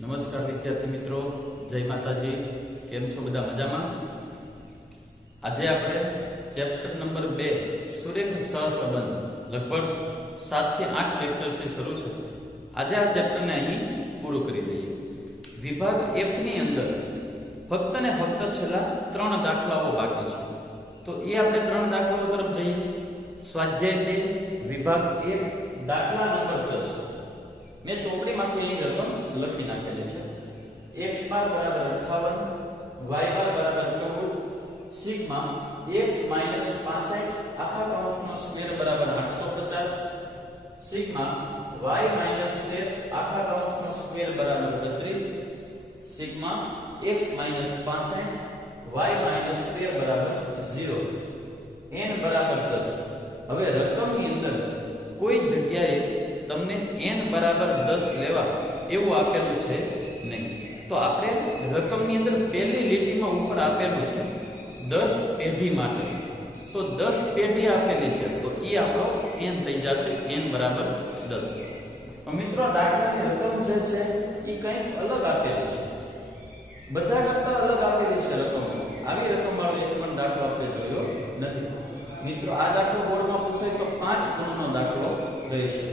નમસ્કાર વિદ્યાર્થી મિત્રો, જય માતાજી. કેમ છો બધા? મજામાં? આજે આપણે ચેપ્ટર નંબર 2 સુરેખ સહસંબંધ લગભગ 7 થી 8 લેક્ચર થી શરૂ છે. આજે આ ચેપ્ટરને અહીં પૂરું કરી દઈએ. વિભાગ F ની અંદર ફક્ત ને ફક્ત છેલ્લા 3 દાખલાઓ બાકી છે. તો એ આપણે 3 દાખલાઓ તરફ જઈએ. સ્વાધ્યાય 2 વિભાગ 1 દાખલા નંબર 10. મેં ચોપડીમાંથી અહીં રકમ લખી નાખેલી છે. x બાર બરાબર 58, y બાર બરાબર 14, સિગ્મા x માઈનસ 65 આખા કૌંસનો સ્ક્વેર બરાબર 850, સિગ્મા y માઈનસ 13 આખા કૌંસનો સ્ક્વેર બરાબર 32, sigma x minus 65 y minus 13 બરાબર 0, n બરાબર 10. હવે રકમની અંદર કોઈ જગ્યાએ તમને n બરાબર 10 લેવા એવું આપેલું છે નહીં. તો આપણે રકમની અંદર પહેલી લીટીમાં ઉપર આપેલું છે 10 પેઢી માટે. તો 10 પેઢી આપેલી છે તો એ આપણો n થઈ જશે, n બરાબર 10. તો મિત્રો દાખલાની રકમ જે છે એ કંઈક અલગ આપેલું છે, બધા કરતા અલગ આપેલી છે રકમ. આવી રકમ વાળો એક પણ દાખલો આપણે જોયો નથી. મિત્રો આ દાખલો બોર્ડમાં પૂછાય તો 5 ગુણનો દાખલો રહેશે.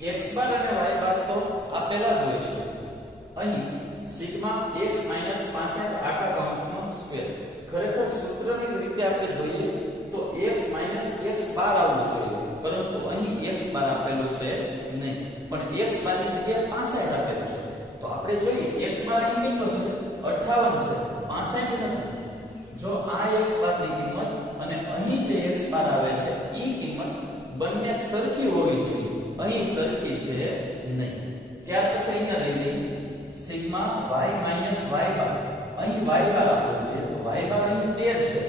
x બાર અને y બાર તો આપેલા જ હોય છે. અહીં સિગ્મા x 65 આખા કૌંસનો સ્ક્વેર. ખરેખર સૂત્રની રીતે આપણે જોઈએ તો x x બાર આવવું જોઈએ, પરંતુ અહીં x બાર આપેલું છે નહીં, પણ x બાર ની જગ્યાએ 65 આપેલું છે. તો આપણે જોઈએ x બાર અહીં કેટલો છે? 58 છે, 65 નથી. જો આ x બાર ની કિંમત અને અહીં જે x બાર આવે છે એ કિંમત બંને સરખી હોવી જોઈએ. અહીં સરખી છે નહીં. ત્યાર પછી અહીંયા લઈ લઈએ સિગ્મા y માઈનસ y બાર. અહીં y બાર આપવો જોઈએ, તો y બાર અહીં 13 છે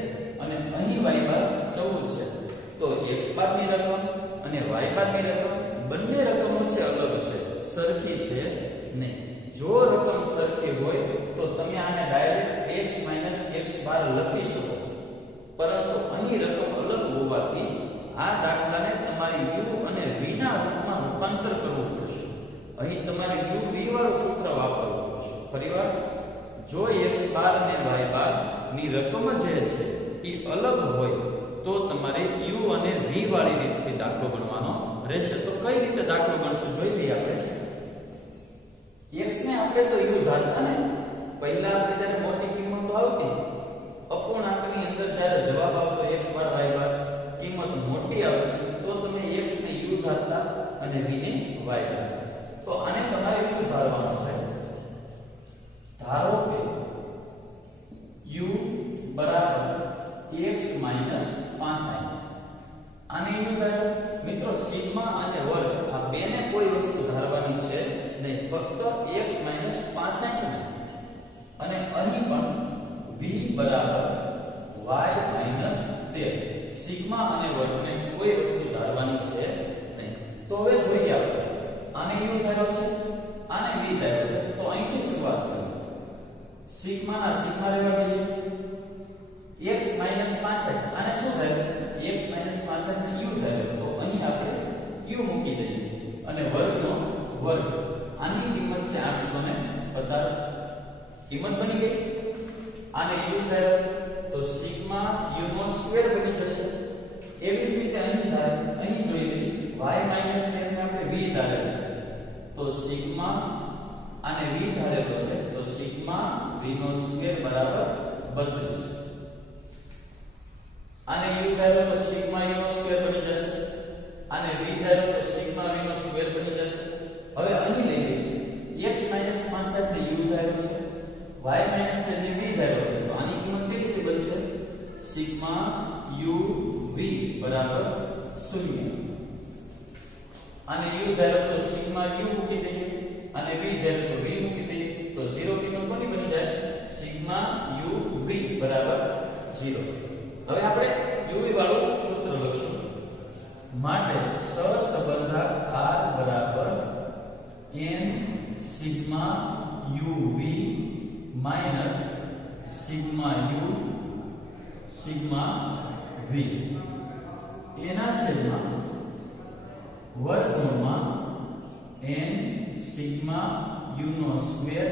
અને અહીં y બાર 14 છે. તો x બાર ની રકમ અને y બાર ની રકમ બંને રકમો છે અલગ છે, સરખી છે નહીં. જો રકમ સરખી હોય તો તમે આને ડાયરેક્ટ x માઈનસ x બાર લખી શકો, પરંતુ અહીં રકમ અલગ હોવાથી આ દાખલાને તમારે u અને v ના રૂપમાં રૂપાંતર કરવું પડશે. અહીં તમારે u v વાળું સૂત્ર વાપરવું પડશે. ફરીવાર, જો x બાર અને y બાર ની રકમ જે છે એ અલગ હોય તો તમારે u અને v વાળી રીતથી દાખલો ગણવાનો રહેશે. તો કઈ રીતે દાખલો ગણશું જોઈ લઈએ આપણે. x ને આપણે તો u ધારતા ને, પહેલા આપણે જ્યારે મોટી કિંમતો આવતી અપૂર્ણાંકની અંદર જ્યારે જવાબ આવતો x બાર y બાર કિંમત મોટી આવતી તો તમે x ને u ધારતા અને v ને y ધારતા. તો આને તમારે u ધારવાનો છે. ધારો કે u બરાબર x 65. આને u ધારો. મિત્રો સિગ્મા અને વર્ગ આ બેને કોઈ વસ્તુ ધારવાની છે નહીં, ફક્ત x 65 ને. અને અહીં પણ v બરાબર y 13. સિગ્મા અને વર્ગને કોઈ વસ્તુ ધારવાની છે નહીં. તો હવે જોઈએ આપણે. આને u ધાર્યો છે, આને v ધાર્યો છે. તો અહીંથી શરૂઆત કરીએ. સિગ્મા ના સિગ્મા લેવા દઈએ. x 65 આને શું ધાર્યું? x 65 ને u ધાર્યો. તો અહીં આપણે u મૂકી દઈએ અને વર્ગનો વર્ગ. આની કિંમત છે 850. કિંમત બની ગઈ. આને u ધાર્યો તો સિગ્મા u નો સ્ક્વેર બની જશે. એવી જ રીતે અહીં જોઈ લઈએ y 13 ને આપણે v ધારેલ છે, તો સિગ્મા આને v ધારેલો છે તો સિગ્મા v નો સ્ક્વેર બરાબર 32. આને u ધારેલો તો સિગ્મા u નો સ્ક્વેર બની જશે. આને v ધારેલો તો સિગ્મા v નો સ્ક્વેર બની જશે. હવે અહીં લઈ લઈએ x 65 ને u ધારેલો છે, y ને v ધારેલો છે. તો આની કિંમત કઈ રીતે બનશે? સિગ્મા u v બરાબર 0. આને u ધારો તો સિગ્મા u મૂકી દઈએ અને v ધારો તો v મૂકી દઈએ તો 0 કિંમત કોની બની જાય? સિગ્મા u v બરાબર 0. હવે આપણે u v વાળું સૂત્ર લખશું. માટે સહસંબંધક r બરાબર n sigma u v minus sigma u sigma v એના છેદમાં વર્ગમૂળમાં n sigma you know square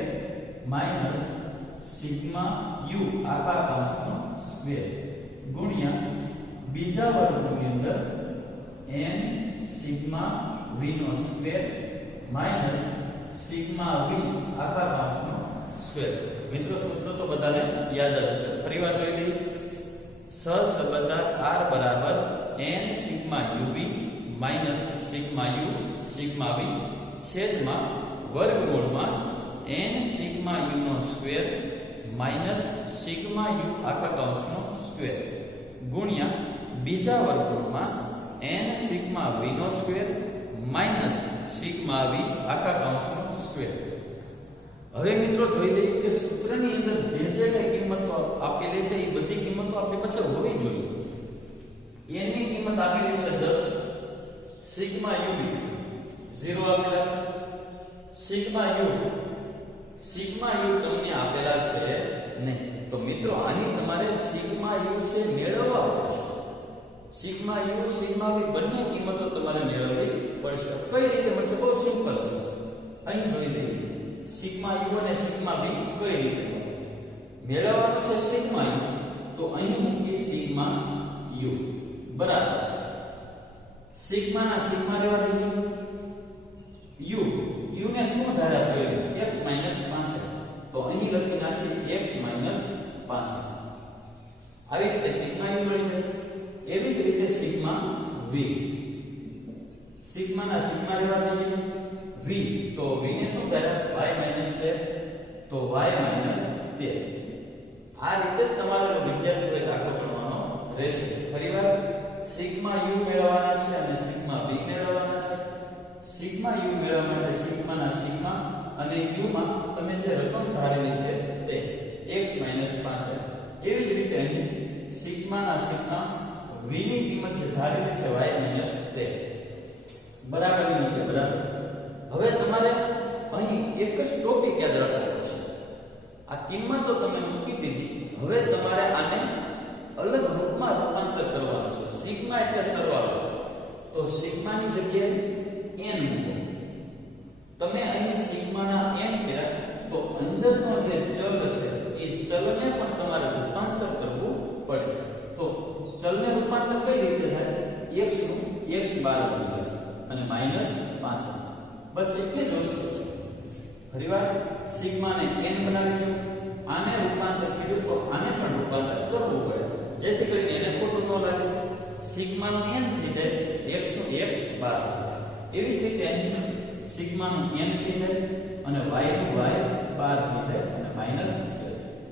minus sigma you આખા કૌંસનો સ્ક્વેર ગુણ્યા બીજા વર્ગની અંદર n સિગ્મા v નો સ્ક્વેર માઈનસ સિગ્મા v આખા કૌંસનો સ્ક્વેર. મિત્રો સૂત્ર તો બધાને યાદ જ હશે. ફરીવાર જોઈ લઈએ. સહસંબંધ r બરાબર n sigma uv minus sigma u sigma v છેદમાં વર્ગમૂળમાં n સિગ્મા u નો સ્ક્વેર માઈનસ સિગ્મા u આખા કૌંસનો સ્ક્વેર ગુણ્યા બીજા વર્ગમૂળમાં n સિગ્મા v નો સ્ક્વેર માઈનસ સિગ્મા v આખા કૌંસનો સ્ક્વેર. હવે મિત્રો જોઈ લઈએ કે સૂત્રની અંદર જે કઈ કિંમતો આપેલી છે એ બધી કિંમતો આપણી પાસે હોવી જોઈએ. n ની કિંમત આપેલી છે 10, સિગ્મા u 0 આપેલા છે, સિગ્મા u તમને આપેલા છે નહીં. તો મિત્રો આની તમારે સિગ્મા u છે મેળવવા પડશે. સિગ્મા u સિગ્મા v બંને કિંમતો તમારે મેળવવી પડશે. કઈ રીતે મળશે? બહુ સિમ્પલ છે. અહીં જોઈ લઈએ. સિગ્મા u અને સિગ્મા v કઈ રીતે મેળવવાનું છે? સિગ્મા u તો અહીં મૂકી સિગ્મા u બરાબર સિગ્મા ના સિગ્મા લેવા દઈએ. u ને શું ધારા જોઈએ? x 65. તો અહીં લખી નાખીએ x 65. આવી રીતે સિગ્મા u મળી જાય. એવી જ રીતે સિગ્મા v, સિગ્મા ના સિગ્મા લેવા દઈએ v તો v ને શું ધારા? y 13. તો y 13. આ રીતે તમારે વિદ્યાર્થીઓએ દાખલો ગણવાનો રહેશે. ફરીવાર સિગ્મા u મેળવવાના છે અને સિગ્મા v મેળવવાના છે. સિગ્મા u મેળવવા માટે સિગ્મા ના સિગ્મા અને u માં તમે જે રકમ ધારેલી છે તે x 65. એવી જ રીતે અહીં સિગ્મા ના સિગ્મા v ની કિંમત જે ધારેલી છે y 13 બરાબર ની છે બરાબર. હવે તમારે અહીં એક જ ટોપિક યાદ રાખવો પડશે. આ કિંમતો તમે મૂકી દીધી. હવે તમારે આને અલગ રૂપમાં રૂપાંતર કરવાનું છે. સિગ્મા એટલે સરવાળો. તો સિગ્મા ની જગ્યાએ n મૂકો. તમે અહીં સિગ્મા ના n કર્યા તો અંદરનો જે ચલ છે એ ચલને પણ તમારે રૂપાંતર કરવું પડે. તો ચલને રૂપાંતર કઈ રીતે થાય? x નું x 12 અને -5. બસ એટલી જ વસ્તુ છે. ફરીવાર સિગ્મા ને n બનાવી દો. આને રૂપાંતર કર્યું તો આને પણ રૂપાંતર કરવું પડે જેથી કરીને એને ખોટું ન લાગે. સિગ્મા નું n થઈ જાય x નું x 12. એવી જ રીતે અહીં સિગ્મા નું n થઈ જાય અને y નું y 12 થઈ જાય અને માઈનસ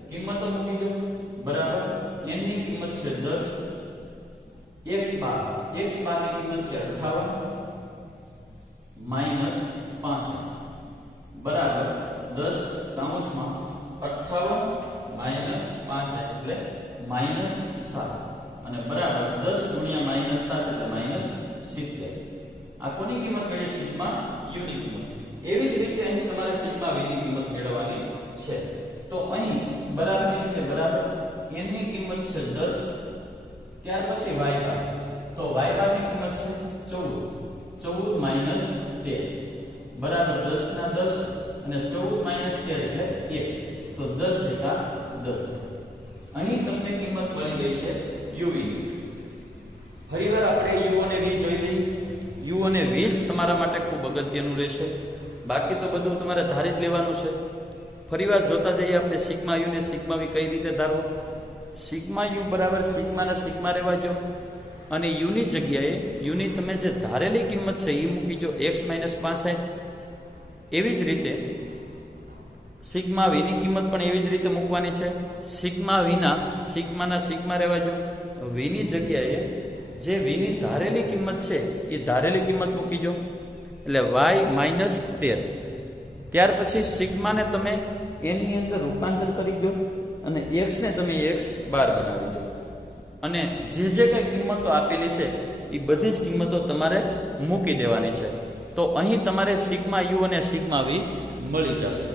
કિંમતો મૂકી દો બરાબર. n ની કિંમત છે 10, x 12 ની કિંમત છે 58 -65 બરાબર 10 કૌંસમાં 58 -65 એટલે -7 અને બરાબર 10 ગુણ્યા -7 એટલે -70. આ કોની કિંમત મળી? સિગ્મા u ની કિંમત. એવી જ રીતે અહીં તમારે સિગ્મા v ની કિંમત મેળવવાની છે. તો અહીં બરાબર ની છે બરાબર n ની કિંમત છે 10. ત્યાર પછી y બાર. તો y બાર ની કિંમત છે 14 -13 બરાબર 10 ના 10 અને 14 -13 એટલે 1. તો 10 એકા 10. અહીં તમને કિંમત મળી ગઈ છે u v. ફરીવાર આપણે u અને v જોઈ લઈએ. u અને v તમારા માટે ખૂબ અગત્યનું રહેશે. બાકી તો બધું તમારે ધારી જ લેવાનું છે. ફરીવાર જોતા જઈએ આપણે સિગ્મા u ને સિગ્મા v કઈ રીતે ધારવું. સિગ્મા u બરાબર સિગ્મા ના સિગ્મા રહેવા દો અને u ની જગ્યાએ u ની તમે જે ધારેલી કિંમત છે એ મૂકી દો x 65. એવી જ રીતે સિગ્મા v ની કિંમત પણ એવી જ રીતે મૂકવાની છે. સિગ્મા v ના સિગ્મા રહેવા દો. v ની જગ્યાએ જે v ની ધારેલી કિંમત છે એ ધારેલી કિંમત મૂકી દો એટલે y -13. ત્યાર પછી સિગ્મા ને તમે n ની અંદર રૂપાંતર કરી દો અને x ને તમે x 12 બનાવી દો અને જે કઈ કિંમતો આપેલી છે એ બધી જ કિંમતો તમારે મૂકી દેવાની છે. તો અહીં તમારે સિગ્મા u અને સિગ્મા v મળી જશે.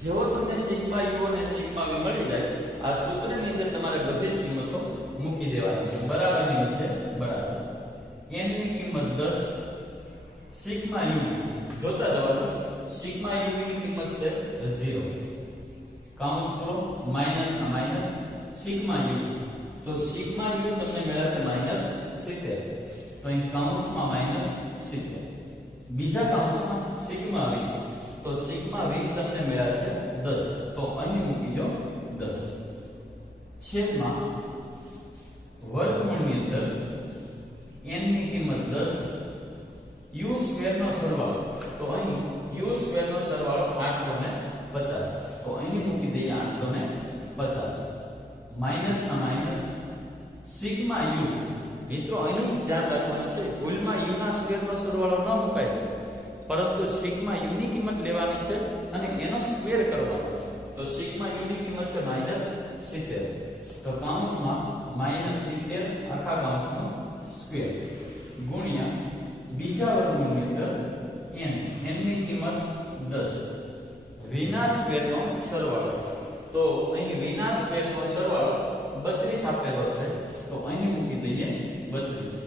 જેવો તમને સિગ્મા u અને સિગ્મા v મળી જાય આ સૂત્રની અંદર તમારે બધી જ કિંમતો મૂકી દેવાની છે. બરાબર ની છે બરાબર. n ની કિંમત 10, સિગ્મા u જોતા જવાનું સિગ્મા યુ ની કિંમત છે 0 કૌંસ પૂરો માઈનસ ના માઈનસ સિગ્મા યુ તો સિગ્મા યુ તમને મળશે -70 તો અહીં કૌંસમાં -70 બીજા કૌંસમાં સિગ્મા વી તો સિગ્મા વી તમને મળશે 10 તો અહીં મૂકી દો 10 છેદમાં વર્ગમૂળની અંદર n ની કિંમત 10 u સ્ક્વેર નો સરવાળો તો અહીં u સ્ક્વેર નો સરવાળો 850 તો અહીં મૂકી દઈએ 850 માઈનસ ના માઈનસ સિગ્મા યુ મિત્રો અહીં ધ્યાન રાખવાનું છે ભૂલમાં u ના સ્ક્વેર નો સરવાળો ન મુકાય છે પરંતુ સિગ્મા યુ ની કિંમત લેવાની છે અને એનો સ્ક્વેર કરવાનો છે તો સિગ્મા યુ ની કિંમત છે -70 તો કૌંસમાં -70 આખા કૌંસનો સ્ક્વેર ગુણ્યા બીજા વર્ગમૂળની અંદર n ની કિંમત 10 વિના સ્ક્વેરનો સરવાળો તો અહીં વિના સ્ક્વેરનો સરવાળો 32 આપેલો છે તો અહીં મૂકી દઈએ 32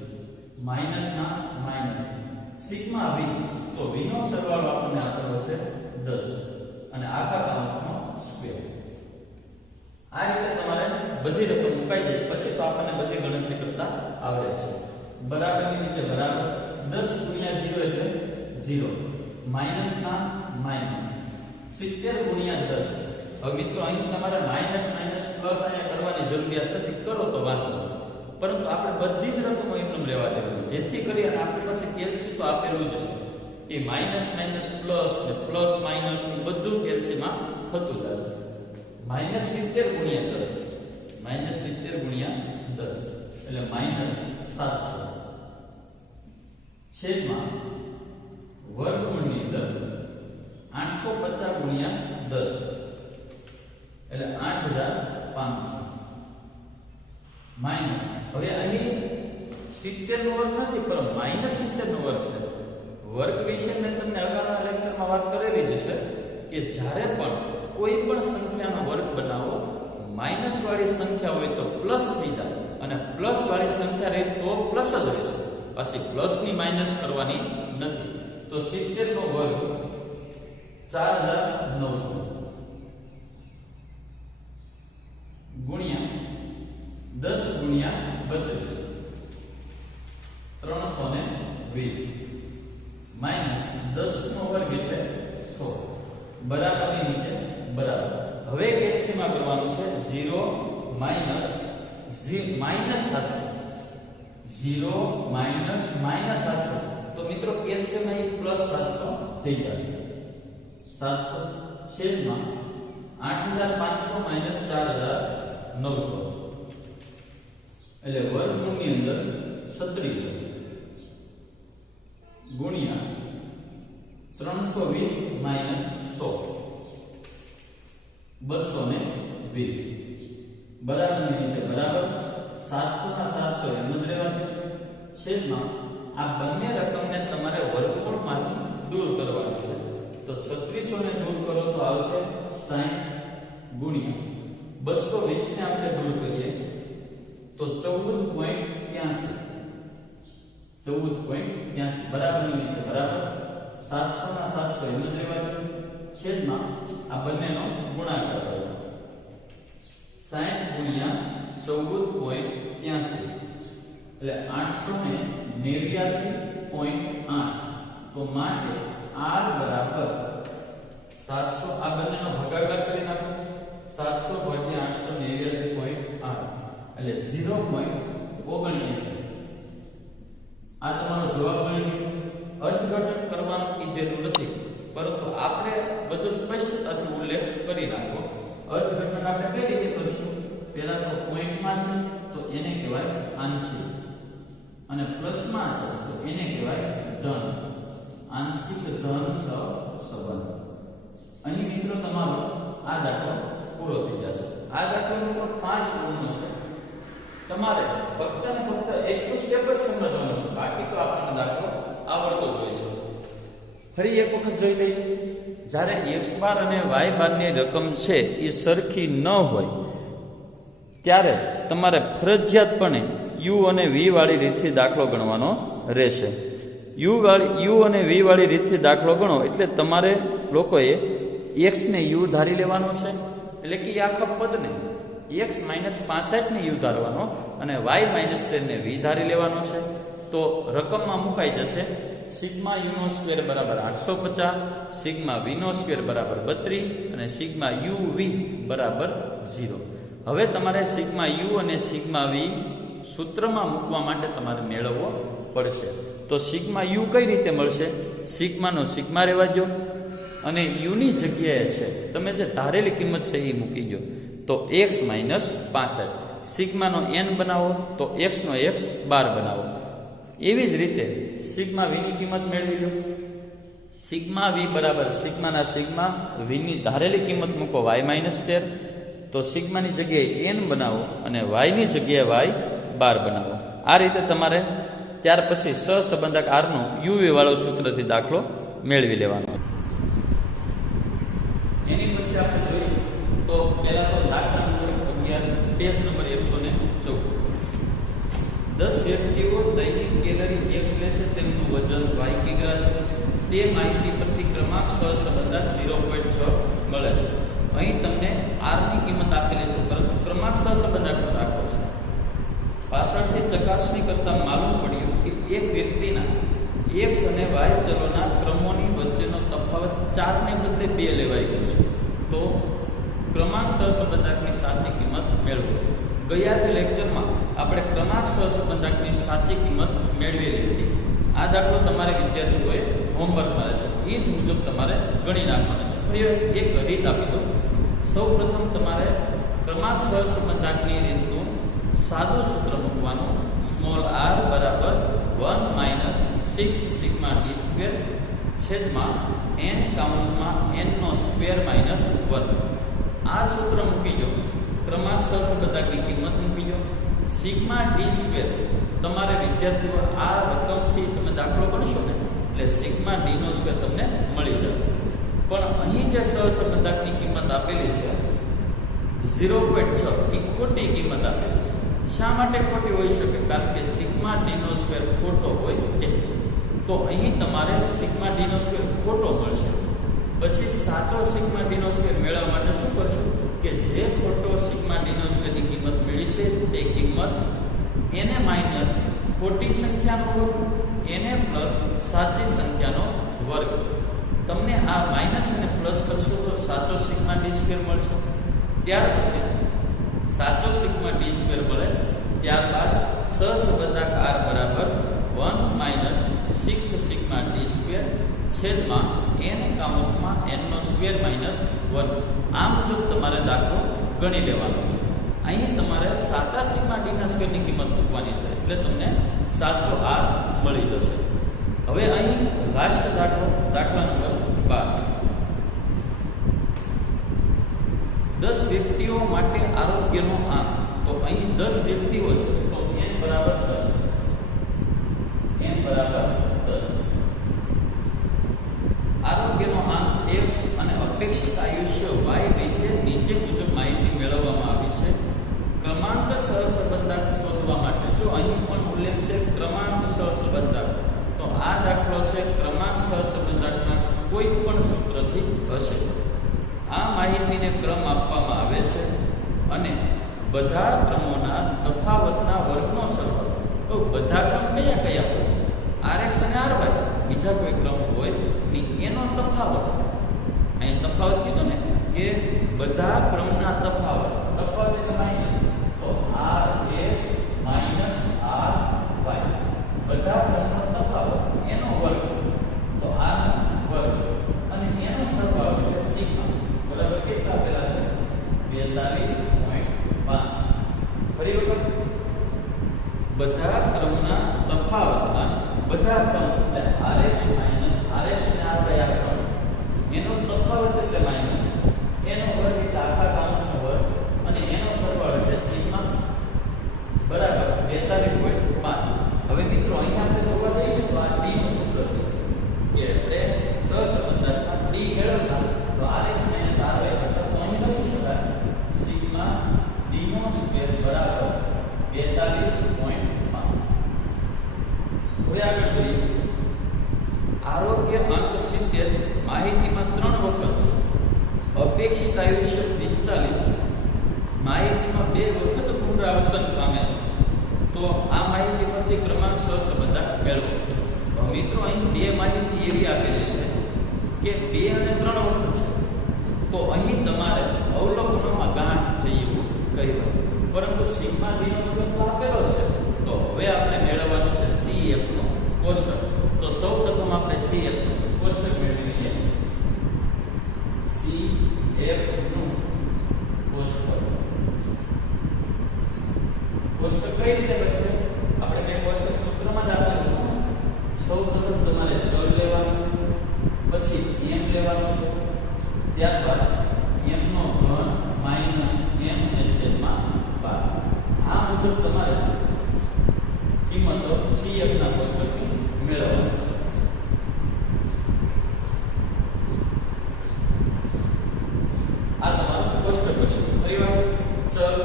માઈનસ ના માઈનસ સિગ્મા વી તો v નો સરવાળો આપણને આપેલો છે 10 અને આખા કૌંસનો સ્ક્વેર આ રીતે તમારે બધી રકમ મુકાઈ જાય પછી તો આપણને બધી ગણતરી કરતા આવડે છે બરાબરની નીચે બરાબર 10 ગુણ્યા 0 એટલે 0 માઈનસ ના માઈનસ 70 ગુણ્યા 10 હવે મિત્રો અહીં તમારે માઈનસ માઈનસ પ્લસ અહીંયા કરવાની જરૂરિયાત નથી કરો તો વાત નહીં પરંતુ આપણે બધી જ રકમો એમને લેવા દેવાની જેથી કરી અને આપણી પાસે કેલ્સી તો આપેલું જ છે એ માઈનસ માઈનસ પ્લસ ને પ્લસ માઈનસ ની બધું કેલ્સીમાં થતું જશે -70 ગુણ્યા 10 -70 ગુણ્યા 10 એટલે -700 છેદમાં વર્ગમૂળની અંદર 850 ગુણ્યા 10 એટલે 8500 માઈનસ હવે અહીં 70 નો વર્ગ નથી પણ -70 નો વર્ગ છે વર્ગ વિશે મેં તમને અગાઉના લેક્ચરમાં વાત કરેલી જ છે કે જ્યારે પણ કોઈ પણ સંખ્યાનો વર્ગ બનાવો માઈનસ વાળી સંખ્યા હોય તો પ્લસ થઈ જાય અને પ્લસ વાળી સંખ્યા રહે તો પ્લસ જ રહેશે પછી પ્લસ ની માઈનસ કરવાની નથી તો 70 નો વર્ગ 4900 ગુણ્યા 10 ગુણ્યા 32 320 માઈનસ 10 નો વર્ગ એટલે 100 બરાબરની નીચે બરાબર હવે કેલ્સીમાં કરવાનું છે 0 માઈનસ 700 0 માઈનસ -700 તો મિત્રો કેલ્સીમાં એક પ્લસ 700 થઈ જશે 700 છેદમાં 8500 માઈનસ 4900 એટલે વર્ગમૂળની અંદર 3600 ગુણ્યા 320 માઈનસ 100 220 બરાબરની નીચે બરાબર 700 ના 700 એમ જ રહેવાનું છેદમાં આ બંને રકમને તમારે વર્ગમૂળમાંથી દૂર કરવાની છે તો 3600 ને દૂર કરો તો આવશે 60 ગુણ્યા 220 ને આપણે દૂર કરીએ તો 14.83 બરાબરની નીચે બરાબર 700 ના 700 એમ જ રહેવાનું છેદમાં આ બંનેનો ગુણાકાર કરો 60 ગુણ્યા 14.83 એટલે 889.8 તો માટે r બરાબર 700 આ બંનેનો ભાગાકાર કરી નાખો 700 ભાગ્યા 889.8 એટલે 0.79 આ તમારો જવાબ મળી ગયો અર્થઘટન કરવાનું કીધેલું નથી પરંતુ આપણે બધું સ્પષ્ટતાથી ઉલ્લેખ કરી નાખો અર્થઘટન આપણે કઈ રીતે કરશું પહેલા તો પોઈન્ટમાં છે તો એને કહેવાય આંશિક અને પ્લસમાં છે તો એને કહેવાય ધન આંશિક ધન સહસંબંધ અહીં મિત્રો તમારો આ દાખલો પૂરો થઈ જશે આ દાખલાનો પણ 5 ગુણનો છે તમારે ફક્ત ને ફક્ત એકનું સ્ટેપ જ સમજવાનું છે બાકી તો આપણને દાખલો આવડતો જ હોય છે ફરી એક વખત જોઈ લઈએ જ્યારે x બાર અને y બારની રકમ છે એ સરખી ન હોય ત્યારે તમારે ફરજિયાતપણે u અને v વાળી રીતથી દાખલો ગણવાનો રહેશે યુ અને વી વાળી રીતથી દાખલો ગણો એટલે તમારે લોકોએ એક્સ ને યુ ધારી લેવાનો છે, એટલે કે આખા પદને એક્સ -65 ને યુ ધારવાનો અને વાય -13 ને વી ધારી લેવાનો છે. તો રકમમાં મુકાઈ જશે સિગ્મા યુનો સ્ક્વેર બરાબર 850, સિગ્મા વીનો સ્ક્વેર બરાબર 32 અને સિગ્મા યુ વી બરાબર 0. હવે તમારે સિગ્મા યુ અને સિગ્મા વી સૂત્રમાં મૂકવા માટે તમારે મેળવવો પડશે. તો સિગ્મા યુ કઈ રીતે મળશે? સિગ્માનો સિગ્મા રહેવા દો અને યુની જગ્યાએ છે તમે જે ધારેલી કિંમત છે એ મૂકી દો. તો x -65 સિગ્માનો n બનાવો તો x નો x 12 બનાવો. એવી જ રીતે સિગ્મા વીની કિંમત મેળવી લો. સિગ્મા વી બરાબર સિગ્માના સિગ્મા વીની ધારેલી કિંમત મૂકો y -13. તો સિગ્માની જગ્યાએ n બનાવો અને yની જગ્યાએ y 12 બનાવો. આ રીતે તમારે ત્યાર પછી સહસંબંધક r નો યુવી વાળો સૂત્રથી દાખલો મેળવી લેવાનો. એની પછી આપણે જોઈએ તો પહેલા તો દાખલા નંબર 11 પેજ નંબર 114. 10 વ્યક્તિઓ દૈનિક કેલરી x લે છે, તેમનું વજન y કિગ્રા છે. તે માહિતી પરથી ક્રમાંક સહસંબંધક 0.6 મળે છે. અહીં તમને r ની કિંમત આપેલી છે, પરંતુ ક્રમાંક સહસંબંધકનો દાખલો છે. પાછળથી ચકાસણી કરતા માલુમ પડ્યું કે એક વ્યક્તિના x અને y ચલોના ક્રમોની વચ્ચેનો તફાવત 4 ને બદલે 2 લેવાઈ ગયો છે. તો ક્રમાંક સહસંબંધકની સાચી કિંમત મેળવો. ગયા જ લેક્ચરમાં આપણે ક્રમાંક સહસંબંધકની સાચી કિંમત મેળવેલી હતી. આ દાખલો તમારે વિદ્યાર્થીઓએ હોમવર્કમાં રહેશે, એ જ મુજબ તમારે ગણી નાખવાનો છે. ફરી એક રીત આપી દો. સૌપ્રથમ તમારે ક્રમાંક સહસંબંધકની રીતનું સાદું સૂત્ર મૂકવાનું. સ્મોલ r બરાબર 1 - 6 સિગ્મા d સ્ક્વેર છેદમાં n કાઉન્સમાં n નો સ્ક્વેર -1. આ સૂત્ર મૂકી દો. ક્રમાંક સહસંબંધકની કિંમત મૂકી દો. સિગ્મા d સ્ક્વેર તમારે વિદ્યાર્થીઓ આ રકમથી તમે દાખલો ગણશો ને એટલે સિગ્મા d નો સ્ક્વેર તમને મળી જશે. પણ અહીં જે સહસંબંધકની કિંમત આપેલી છે 0.6 એ ખોટી કિંમત આપેલી છે. શા માટે ખોટી હોઈ શકે? કારણ કે સિગ્મા d નો સ્ક્વેર ખોટો હોય એટલે. તો અહીં તમારે સિગ્મા d નો સ્ક્વેર ખોટો મળશે. પછી સાચો સિગ્મા d નો સ્ક્વેર મેળવવા માટે શું કરશું કે જે ખોટો સિગ્મા d નો સ્ક્વેરની કિંમત મળી છે તે કિંમત એને માઇનસ ખોટી સંખ્યાનો વર્ગ એને પ્લસ સાચી સંખ્યાનો વર્ગ. તમને આ માઇનસ અને પ્લસ કરશો તો સાચો સિગ્મા d સ્ક્વેર મળશે. ત્યાર પછી સાચો સિગ્મા d સ્ક્વેર મળે ત્યારબાદ સહસંબંધક r બરાબર 1 - 6 સિગ્મા d સ્ક્વેર છેદમાં n કાઉન્સમાં n નો સ્ક્વેર -1. આ મુજબ તમારે દાખલો ગણી લેવાનો છે. અહીં તમારે સાચા સિગ્મા d ના સ્ક્વેરની કિંમત મૂકવાની છે એટલે તમને સાચો r મળી જશે. હવે અહીં લાસ્ટ દાખલો, દાખલા નંબર 12. 10 વ્યક્તિઓ માટે આરોગ્યનો આંક. તો અહીં 10 વ્યક્તિઓ છે તો n બરાબર 10. n બરાબર 10. આરોગ્યનો આંક x અને અપેક્ષિત આયુષ્ય y વિશે નીચે મુજબ માહિતી મેળવવામાં આવી છે. ક્રમાંક સહસંબંધક શોધવા માટે જો અહીં પણ ઉલ્લેખ છે ક્રમાંક સહસંબંધક, તો આ દાખલો છે ક્રમાંક સહસંબંધકના કોઈ પણ સૂત્રથી હશે. આ માહિતીને ક્રમ આપવામાં આવે છે અને બધા ક્રમોના તફાવતના વર્ગનો સરવાળો. તો બધા ક્રમ કયા કયા હોય? rx અને ry. બીજા કોઈ ક્રમ હોય નહીં એનો તફાવત. અહીં તફાવત કીધું ને કે બધા ક્રમના તફાવત એટલે માઇનસ. તો rx - ry બધા ક્રમનો તફાવત એનો વર્ગ. તો r વર્ગ અને એનો સરવાળો એટલે સિગ્મા બરાબર કેટલા આપેલા છે? 42.5. ફરી વખત બધા ક્રમના તફાવતના બધા ક્રમ એટલે rx અને ry આ ક્રમ એનો તફાવત એટલે માઇનસ, એનો વર્ગ એટલે આખા કાઉન્સનો વર્ગ અને એનો સરવાળો એટલે સિગ્મા બરાબર 42.5. હવે મિત્રો અહીં આપણે જોવા જઈએ તો આ d નું સૂત્ર છે કે આપણે સહસંબંધકમાં d મેળવતા તો rx - ry કરતા તો અહીં લખી શકાય સિગ્મા d નો સ્ક્વેર બરાબર 42.5. હવે આગળ જોઈએ માહિતીમાં 3 વખત છે. અપેક્ષિત આયુષ્ય 45. માહિતીમાં 2 વખત પુનરાવર્તન પામે છે. તો આ માહિતી પરથી ક્રમાંક સહસંબંધ મેળવો. તો મિત્રો અહીં 2 માહિતી એવી આપેલી છે કે 2 અને 3 વખત છે. તો અહીં તમારે અવલોકનોમાં ગાંઠ થઈ એવું કહેવાય. પરંતુ સિગ્મા ડી નો સ્ક્વેર તો આપેલો છે. તો હવે આપણે મેળવવાનું છે CF નું કોષ્ટક. તો સૌપ્રથમ આપણે CF નું કોષ્ટક મેળવી લઈએ. CF નું કોષ્ટક. કોષ્ટક કઈ રીતે બનશે? આપણે બે કોષ્ટક સૂત્રમાં જ આપેલું હતું. સૌપ્રથમ તમારે ચલ લેવાનું, પછી m લેવાનું છે, ત્યારબાદ m નો ઘન માઈનસ m ને છેદમાં 12. આ મુજબ તમારે કિંમતો CF ના કોષ્ટકની મેળવવાની છે. આ તમારું કોષ્ટક બની ગયું. ફરીવાર ચલ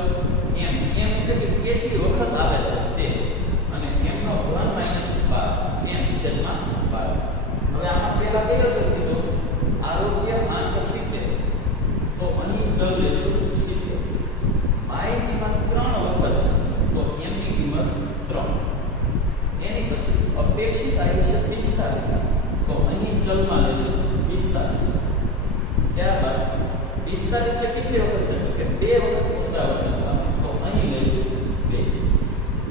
m એટલે કે કેટલી વખત આવે છે તે, અને m નો ઘન માઈનસ 12 m છેદમાં 12. હવે આમાં પહેલા કયો છે કીધો આરોગ્ય આંક 70. તો અહીં ચલ લેશું 70. માહિતીમાં 3 વખત છે. તો m ની કિંમત 3. એની પછી અપેક્ષિત આયુષ્ય 45. તો અહીં ચલમાં લેશું 45. ત્યારબાદ 45 કેટલી વખત છે? તો કે 2 વખત પુનરાવર્તન પામે. તો અહીં લેશું 2.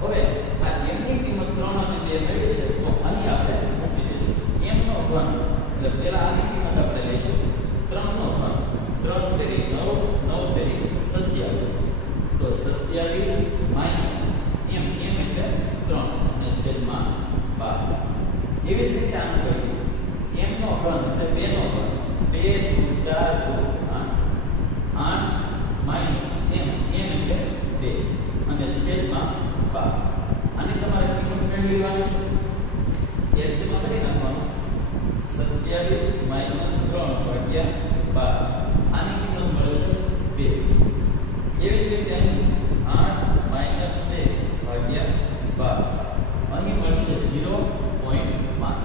હવે આ m ની કિંમત 3 અને 2 મળી છે. તો અહીં આપણે મૂકી દઈશું m નો ઘન. એટલે પહેલા આની કિંમત આપણે લઈશું 3 નો ઘન. 3 તેરી 9, 9 તેરી 27. તો 27 માઈનસ m એટલે 3 અને છેદમાં 12. એવી જ રીતે આનું કરીએ. m નો ઘન એટલે 2 નો ઘન. 2 4 2 8 માઈનસ m એટલે 2 અને છેદમાં 12. આની તમારે કિંમત મેળવી લેવાની છે. એલસીએમ કરી નાખવાનું. 27 માઈનસ 3 ભાગ્યા 12. આની કિંમત મળશે 2. એવી જ રીતે અહીં 8 માઈનસ 2 ભાગ્યા 12. અહીં મળશે 0.5.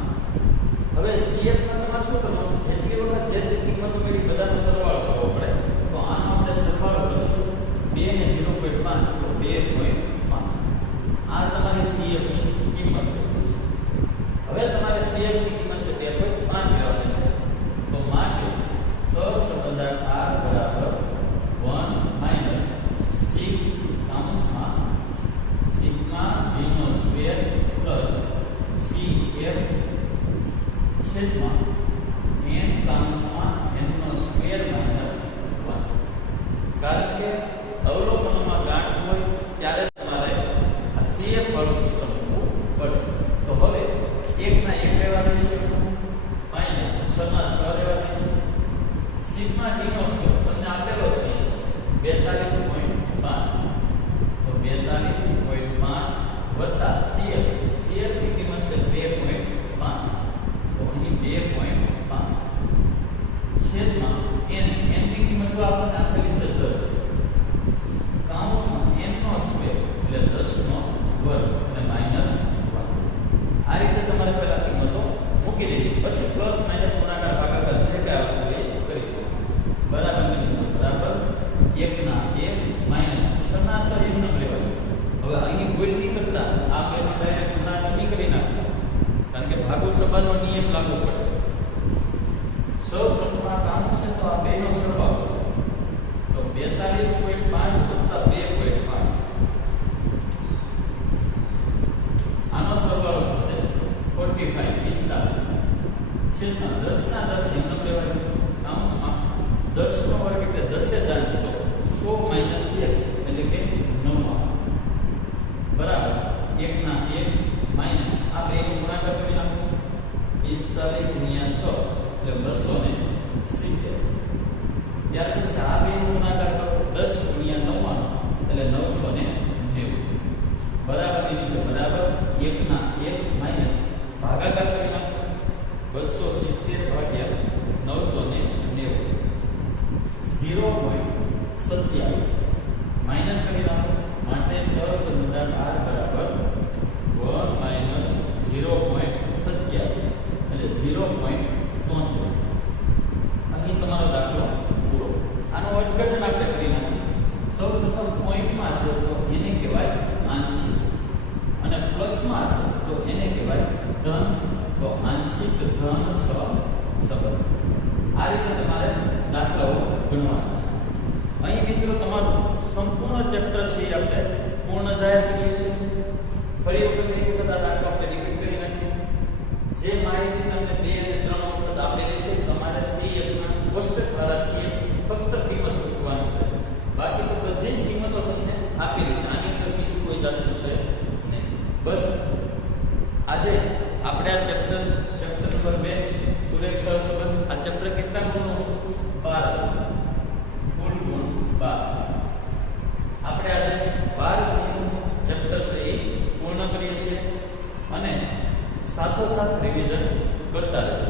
હવે CF માં તમારે શું કરવાનું? જેટલી વખત જે કિંમતો મળી બધાનો સરવાળો કરવો પડે. તો આનો આપણે સરવાળો કરશું. 2 ને 0.5 તો 2.5. આ તમારી CF ની કિંમત છે. હવે તમારે CF ની કિંમત છે 2.5 લેવાની છે. તો માટે સહસંબંધાકાર R બરાબર 1 માઈનસ 6 કાઉન્સમાં સિગ્મા d નો સ્ક્વેર પ્લસ CF છેદમાં n કાઉન્સમાં n નો સ્ક્વેર માઈનસ 1. કારણ કે અવલોકનોમાં ગાંઠ હોય ત્યારે તમારે આ CF વાળું સૂત્ર મૂકવું પડે. તો હવે 1 ના 1 લેવાની છે, માઈનસ 6 ના 6 લેવાની છે. સિગ્મા d નો સ્ક્વેર તમને આપેલો છે 42.5. તો 42.5 વત્તા CF. CF ની કિંમત છે 2.5. તો અહીં 2.5 છેદમાં n. n ની કિંમત જો આપણને આપેલી છે 10 કાઉન્સમાં n નો સ્ક્વેર એટલે 10 નો વર્ગ અને માઈનસ 1. આ રીતે તમારે પહેલા કિંમતો મૂકી દેવી. પછી પ્લસ માઈનસ ગુણાકાર ભાગાકાર જે કે આવતું હોય એ કરી દો. બરાબર ની બરાબર 1 ના 1 માઈનસ 6 ના 6 એમ નામ લેવાનું. હવે અહીં કોઈ નહીં કરતા આ બેનો ડાયરેક્ટ ગુણાકાર નહીં કરી નાખો, કારણ કે ભાગો સંબંધનો નિયમ લાગુ પડે. સૌપ્રથમ આ કાઉન્સ છે તો આ બેનો સરવાળો. તો 42.5 વત્તા 2.5 આનો સરવાળો થશે 45 છેદમાં 10 ના 10 એમ નામ લેવાય. કાઉન્સમાં 10 નો વર્ગ એટલે 10 100. 100 માઈનસ 1 એટલે કે 9 બરાબર 1 ના 1 માઈનસ આ બે નો ગુણાકાર કરી નાખો. 45 ગુણ્યા 6 એટલે 270. ત્યાર પછી આ બે નો ગુણાકાર કરો. 10 ગુણ્યા 99 એટલે 990 બરાબર ની નીચે બરાબર 1 ના 1 માઈનસ ભાગાકાર કરી નાખો. 270 ભાગ્યા 990 0.27 માઈનસ કરી નાખો. માટે સહસંબંધાકાર R બરાબર 1 માઈનસ 0.27 એટલે 0.73. ફરી વખત એક વખત આ દાખલો આપણે રિપીટ કરી નાખીએ. જે માહિતી તમને 2 અને 3 વખત આપેલી છે તમારે CF ના કોષ્ટક વાળા CF ફક્ત કિંમત મૂકવાની છે. બાકી તો બધી જ કિંમતો તમને આપેલી છે. આની અંદર બીજું કોઈ જાતનું છે નહીં. બસ આજે આપણે આ ચેપ્ટર નંબર 2 સુરેખ સહસંબંધ, આ ચેપ્ટર કેટલા ગુણનું હતું? 12 કુલ ગુણ 12. આપણે આજે 12 ગુણનું ચેપ્ટર છે એ પૂર્ણ કરીએ છીએ અને સાથોસાથ રિવિઝન કરતા રહેજો.